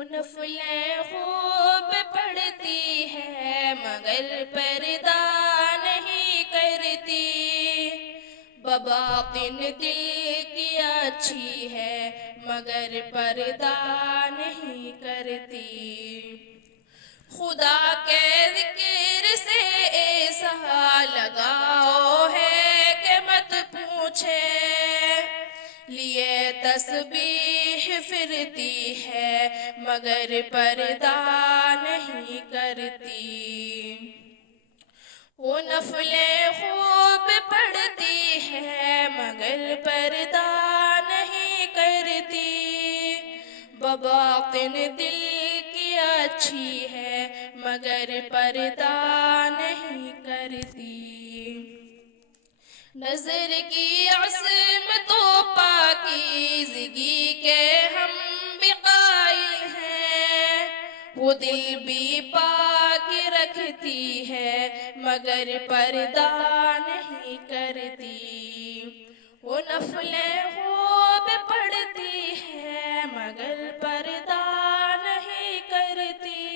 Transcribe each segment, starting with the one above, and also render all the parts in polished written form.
وہ نفلیں خوب پڑھتی ہے مگر پردہ نہیں کرتی، بباطن دل کی اچھی ہے مگر پردہ نہیں کرتی، خدا کے ذکر سے ایسا لگاؤ ہے کہ مت پوچھے، لیے تسبیح پھرتی ہے مگر پردہ نہیں کرتی، وہ نفلیں خوب پڑھتی ہے مگر پردہ نہیں کرتی، بباطن دل کی اچھی ہے مگر پردہ نہیں کرتی، نظر کی عصمت و پاکیزگی کے ہم بھی قائل ہیں، وہ دل بھی پاک رکھتی ہے مگر پردہ نہیں کرتی، وہ نفلیں خوب پڑھتی ہے مگر پردہ نہیں کرتی،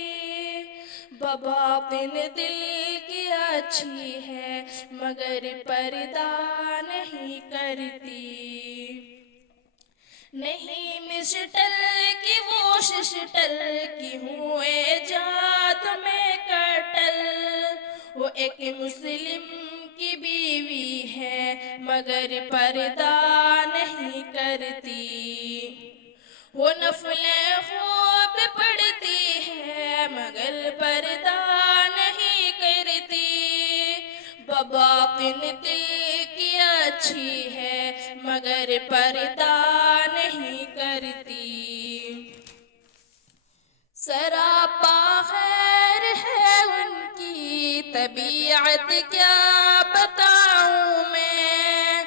بباطن دل کی اچھی ہے مگر پردہ نہیں کرتی، نہیں مسٹل کی وہ ششٹل کی ہوں ایجاد میں کٹل، وہ ایک مسلم کی بیوی ہے مگر پردہ نہیں کرتی، وہ نفلیں خوب پڑھتی ہے مگر پردہ نہیں کرتی، بباطن دل کی اچھی ہے مگر پردہ نہیں کرتی، سراپا خیر ہے ان کی طبیعت کیا بتاؤں میں،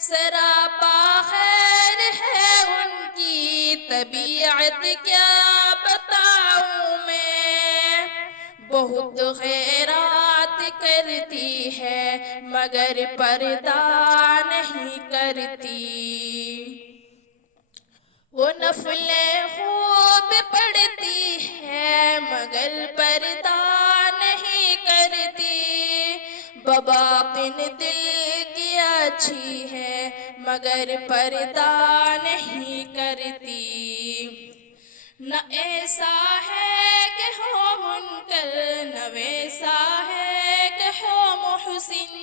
سراپا خیر ہے ان کی طبیعت کیا بتاؤں میں، بہت خیرات کرتی ہے مگر پردہ نہیں کرتی، وہ نفلیں خوب پڑھتی ہے مگر پردہ نہیں کرتی، بباطن دل کی اچھی ہے مگر پردہ نہیں کرتی، نہ ایسا ہے کہ ہو منکر نہ ویسا ہے کہ ہو محسن،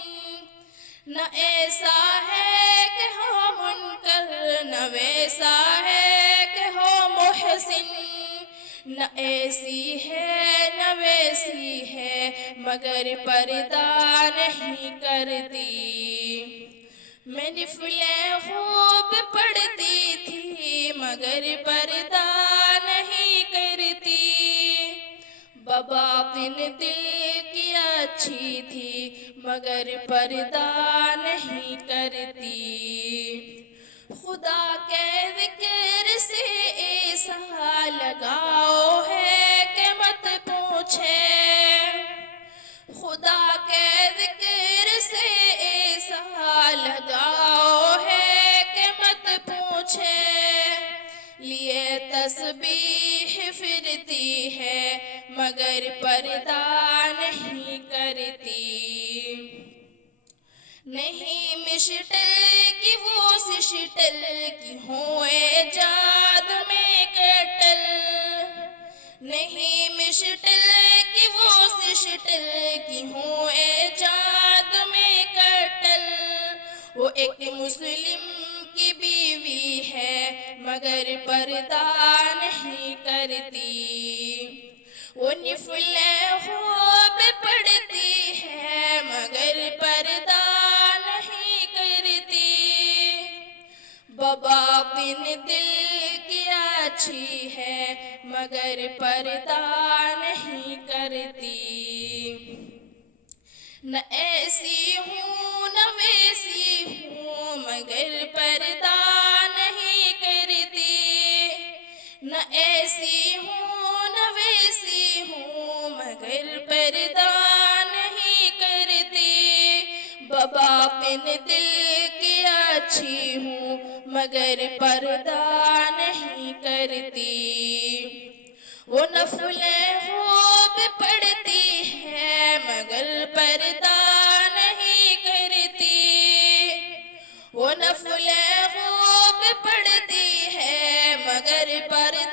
نہ ایسا ہے کہ ہو منکر نہ ویسا ہے کہ ہو محسن، نہ ایسی ہے نہ ویسی ہے مگر پردہ نہیں کرتی، میں نفلیں خوب پڑھتی تھی مگر پردہ نہیں کرتی، بباطن دل کی اچھی تھی مگر پردہ نہیں کرتی، خدا کے ذکر سے ایسا لگاؤ ہے کہ مت پوچھے، خدا کے ذکر سے ایسا لگاؤ ہے کہ مت پوچھے، لیے تسبیح پھرتی ہے مگر پردہ نہیں کرتی، نہیں مشٹل کی وہ سشٹل کی ہوں ایجاد میں کٹل، نہیں مشٹل کی وہ سشٹل کی ہوں ایجاد میں کٹل، وہ ایک مسلم کی بیوی ہے مگر پردہ نہیں کرتی، وہ نفلیں خوب پڑھتی ہے مگر پردہ نہیں کرتی، بباطن دل کی اچھی ہے مگر پردہ نہیں کرتی، نہ ایسی ہوں نہ ویسی ہوں مگر پردہ نہیں کرتی، نہ ایسی ہوں نہ ویسی ہوں مگر پردہ نہیں کرتی، بباطن دل کی اچھی ہوں مگر پردہ نہیں کرتی، وہ نفلیں خوب پڑھتی ہے مگر پردہ نہیں کرتی، وہ نفلیں خوب پڑھتی ہے مگر پردہ